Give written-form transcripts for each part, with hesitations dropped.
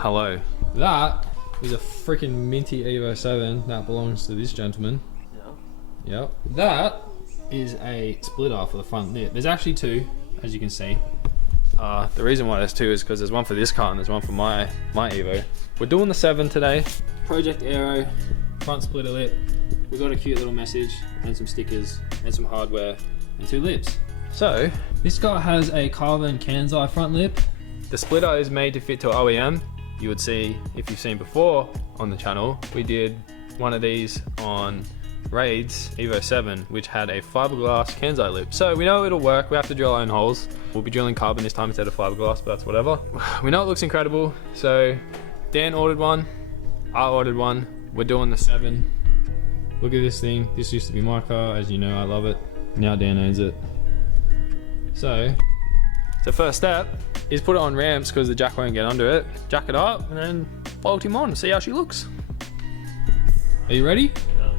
Hello. That is a freaking minty Evo 7 that belongs to this gentleman. Yeah. Yep. That is a splitter for the front lip. There's actually two, as you can see. The reason why there's two is because there's one for this car and there's one for my Evo. We're doing the 7 today. Project Aero, front splitter lip. We got a cute little message and some stickers and some hardware and 2 lips. So, this car has a carbon Kansai front lip. The splitter is made to fit to OEM. You would see, if you've seen before on the channel, we did one of these on Raid's Evo 7, which had a fiberglass Kansai lip. So we know it'll work. We have to drill our own holes. We'll be drilling carbon this time instead of fiberglass, but that's whatever. We know it looks incredible. So Dan ordered one, I ordered one. We're doing the 7. Look at this thing. This used to be my car. As you know, I love it. Now Dan owns it. So first step is put it on ramps because the jack won't get under it. Jack it up and then bolt him on. See how she looks. Are you ready? Yeah,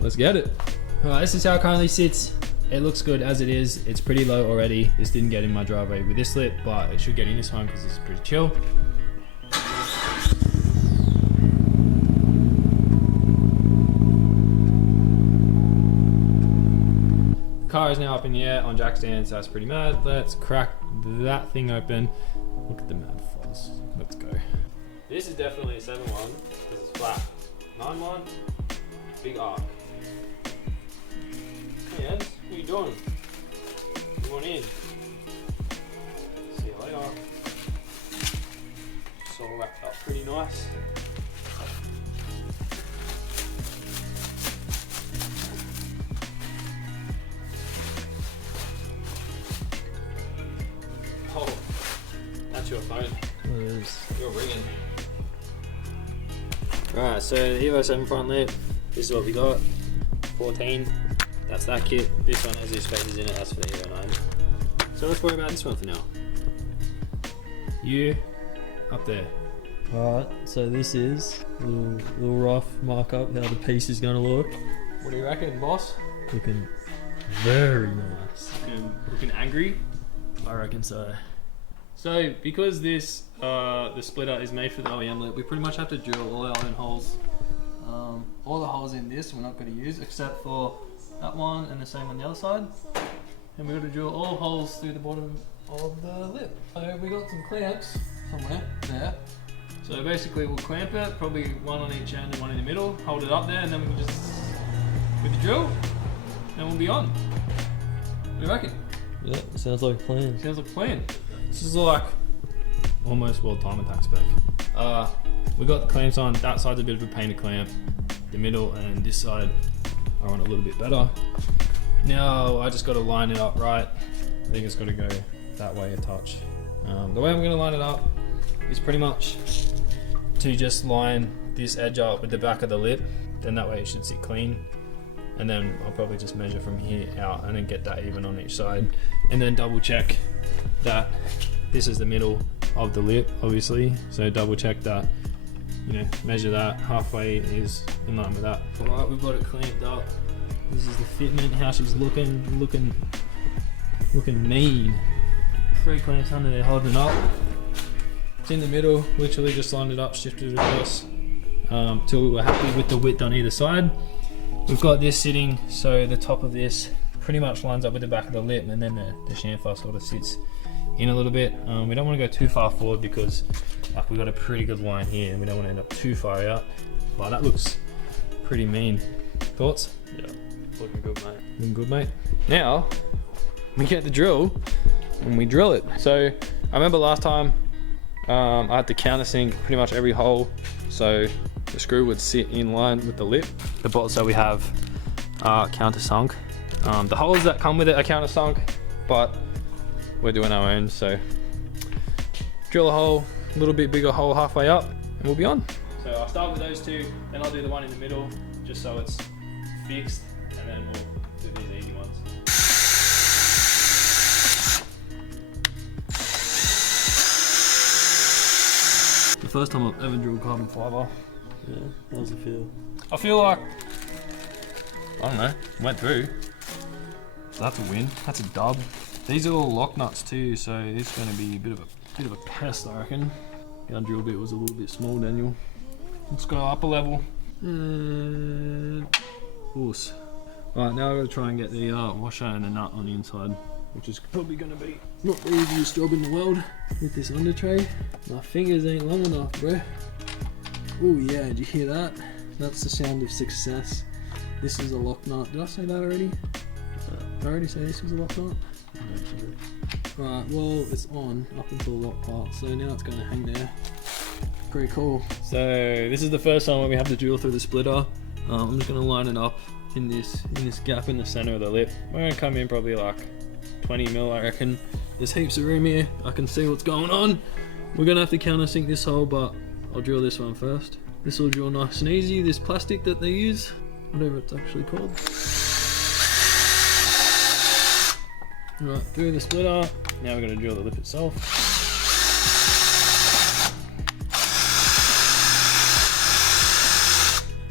Let's get it. Alright, this is how it currently sits. It looks good as it is. It's pretty low already. This didn't get in my driveway with this lip, but it should get in this one because it's pretty chill. The car is now up in the air on jack stands, so that's pretty mad. Let's crack that thing open. Look at the mad fuzz. Let's go. This is definitely a 7-1 because it's flat. 9-1, big arc. Hey Ed, what are you doing? Come on in. See you later. It's all wrapped up pretty nice. Oh, that's your phone. it is. You're ringing. Right, so the Evo 7 front lip, this is what we got. 14, that's that kit. This one has these spaces in it, that's for the Evo 9. So let's worry about this one for now. You, up there. Alright, so this is a little rough markup how the piece is going to look. What do you reckon, boss? Looking very nice. Looking angry? I reckon so. So, because this, the splitter is made for the OEM lip, we pretty much have to drill all our own holes. All the holes in this we're not going to use, except for that one and the same on the other side. And we're going to drill all holes through the bottom of the lip. So we got some clamps somewhere there. So basically we'll clamp it, probably one on each end and one in the middle, hold it up there, and then we can just, with the drill, and we'll be on. What do you reckon? Yeah, sounds like a plan. Sounds like a plan. This is like almost World Time Attack spec. We got the clamps on. That side's a bit of a pain to clamp. The middle and this side are on a little bit better. Now I just got to line it up right. I think it's got to go that way a touch. The way I'm going to line it up is pretty much to just line this edge up with the back of the lip. Then that way it should sit clean. And then I'll probably just measure from here out and then get that even on each side. And then double check that this is the middle of the lip, obviously. So double check that, you know, measure that halfway is in line with that. All right, we've got it clamped up. This is the fitment, how she's looking mean. 3 clamps under there holding it up. It's in the middle, literally just lined it up, shifted it across till we're happy with the width on either side. We've got this sitting, so the top of this pretty much lines up with the back of the lip, and then the chamfer sort of sits in a little bit. We don't want to go too far forward because like we've got a pretty good line here and we don't want to end up too far out. Wow, that looks pretty mean. Thoughts? Yeah, looking good, mate. Looking good, mate. Now, we get the drill and we drill it. So I remember last time I had to countersink pretty much every hole, so the screw would sit in line with the lip. The bolts that we have are countersunk. The holes that come with it are countersunk, but we're doing our own. So drill a hole, a little bit bigger hole halfway up, and we'll be on. So I'll start with those two, then I'll do the one in the middle, just so it's fixed, and then we'll do these easy ones. The first time I've ever drilled carbon fibre. Yeah, how's it feel? I feel like, I don't know, went through. So that's a win, that's a dub. These are all lock nuts too, so it's going to be a bit of a pest, I reckon. Our drill bit was a little bit small, Daniel. Let's go up a level. Horse. Right, now I've got to try and get the washer and the nut on the inside, which is probably going to be not the easiest job in the world with this under tray. My fingers ain't long enough, bro. Oh yeah, did you hear that? That's the sound of success. This is a lock nut. Did I say that already? Did I already say this was a lock nut? Right, well, it's on up until the lock part, so now it's going to hang there. Pretty cool. So this is the first time when we have to drill through the splitter. I'm just going to line it up in this gap in the center of the lip. We're going to come in probably like 20 mil, I reckon. There's heaps of room here. I can see what's going on. We're going to have to countersink this hole, but I'll drill this one first. This will drill nice and easy. This plastic that they use, whatever it's actually called. Right, through the splitter. Now we're going to drill the lip itself.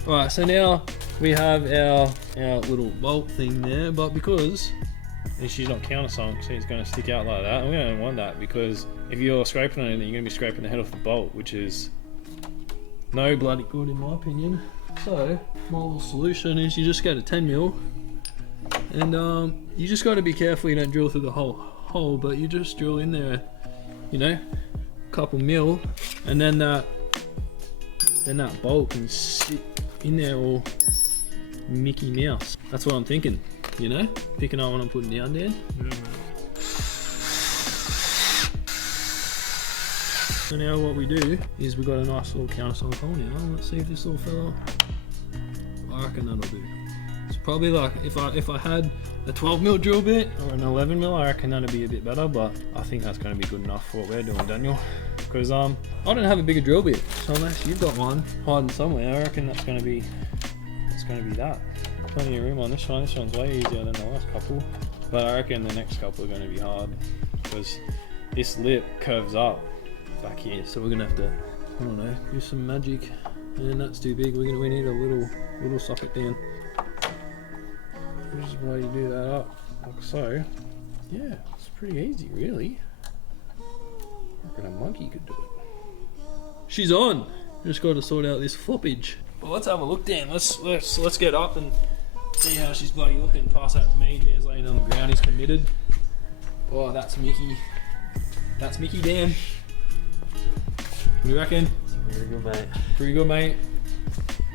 Right, so now we have our little bolt thing there, but because she's not countersunk, so it's going to stick out like that, and we don't want that, because if you're scraping on it, you're going to be scraping the head off the bolt, which is no bloody good in my opinion. So my little solution is you just go to 10 mil, and you just got to be careful you don't drill through the whole hole, but you just drill in there, you know, a couple mil, and then that bolt can sit in there all Mickey Mouse. That's what I'm thinking, you know, picking up what I'm putting down there. So now what we do is we've got a nice little countersunk hole now. Let's see if this little fella, I reckon that'll do. It's probably like, if I had a 12 mil drill bit or an 11 mil, I reckon that'd be a bit better, but I think that's going to be good enough for what we're doing, Daniel. Because I don't have a bigger drill bit, so unless you've got one hiding somewhere, I reckon that's going to be that. Plenty of room on this one. This one's way easier than the last couple, but I reckon the next couple are going to be hard because this lip curves up back here, so we're going to have to, I don't know, do some magic. And that's too big. We need a little socket down, which is why you do that up like so. Yeah, it's pretty easy, really. I reckon a monkey could do it. She's on. Just got to sort out this floppage. Well, let's have a look, Dan. Let's get up and see how she's bloody looking. Pass that to me. Dan's laying on the ground. He's committed. Oh, that's Mickey. That's Mickey, Dan. What do you reckon? Very good, mate. Pretty good, mate.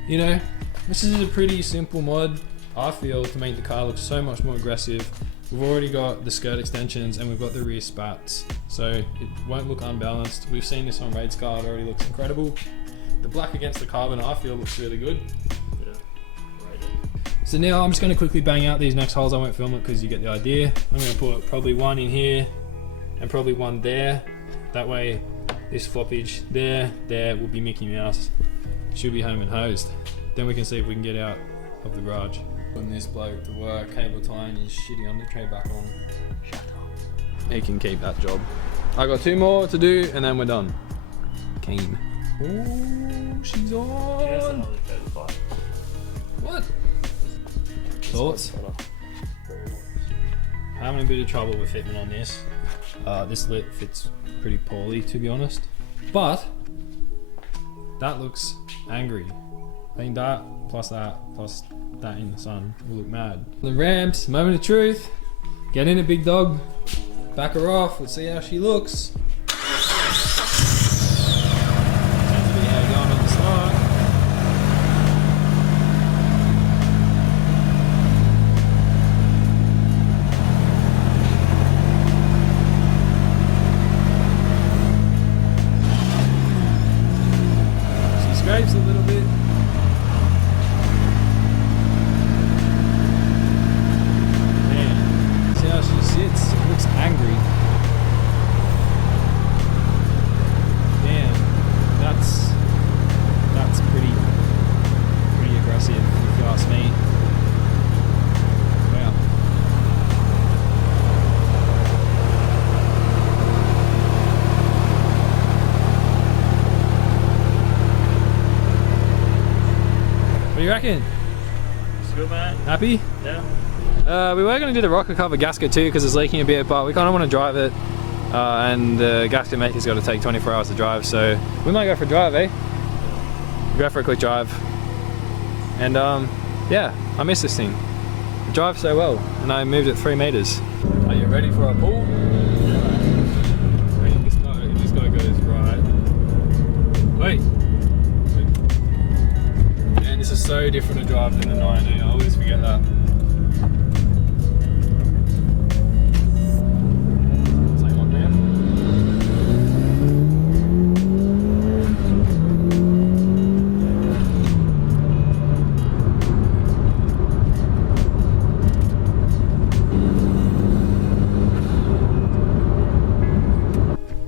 You know, this is a pretty simple mod, I feel, to make the car look so much more aggressive. We've already got the skirt extensions and we've got the rear spats, so it won't look unbalanced. We've seen this on Raid's car, it already looks incredible. The black against the carbon, I feel, looks really good. Yeah. So now I'm just going to quickly bang out these next holes. I won't film it because you get the idea. I'm going to put probably one in here and probably one there. That way this floppage there will be Mickey Mouse. She'll be home and hosed. Then we can see if we can get out of the garage. Putting this bloke to work, cable tying his shitty under tray back on. Shut up. He can keep that job. I got 2 more to do and then we're done. Keen. Oh, she's on. What? Thoughts? I'm having a bit of trouble with fitment on this. This lip fits pretty poorly, to be honest. But that looks angry. I think that plus that in the sun will look mad. The ramps, moment of truth. Get in it, big dog. Back her off. Let's see how she looks. Scrapes a little bit. Man, see how she sits? It looks angry. Man, that's pretty aggressive if you ask me. Wow. What do you reckon? It's good, mate. Happy? Yeah. We were going to do the rocker cover gasket too because it's leaking a bit, but we kind of want to drive it and the gasket maker's got to take 24 hours to drive, so we might go for a drive, eh? Go for a quick drive. And yeah, I miss this thing. It drives so well, and I moved it 3 meters. Are you ready for a pull? This guy goes right. Wait. Man, this is so different to drive than the 90. I always forget that. Same one, man.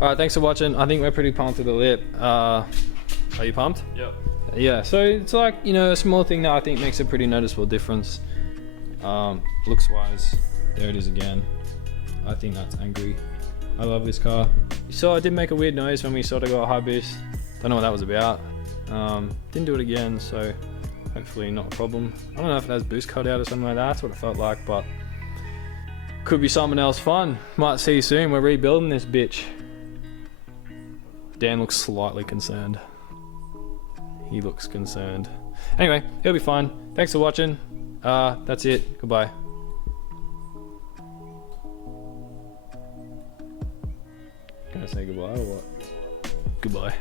Alright, thanks for watching. I think we're pretty pumped with the lip. Are you pumped? Yep. Yeah, so it's like, you know, a small thing that I think makes a pretty noticeable difference. Looks wise, there it is again. I think that's angry. I love this car. So I did make a weird noise when we sort of got a high boost. Don't know what that was about. Didn't do it again, so hopefully not a problem. I don't know if it has boost cut out or something like that. That's what it felt like, but could be something else fun. Might see you soon. We're rebuilding this bitch. Dan looks slightly concerned. He looks concerned. Anyway, he'll be fine. Thanks for watching. That's it. Goodbye. Can I say goodbye or what? Goodbye.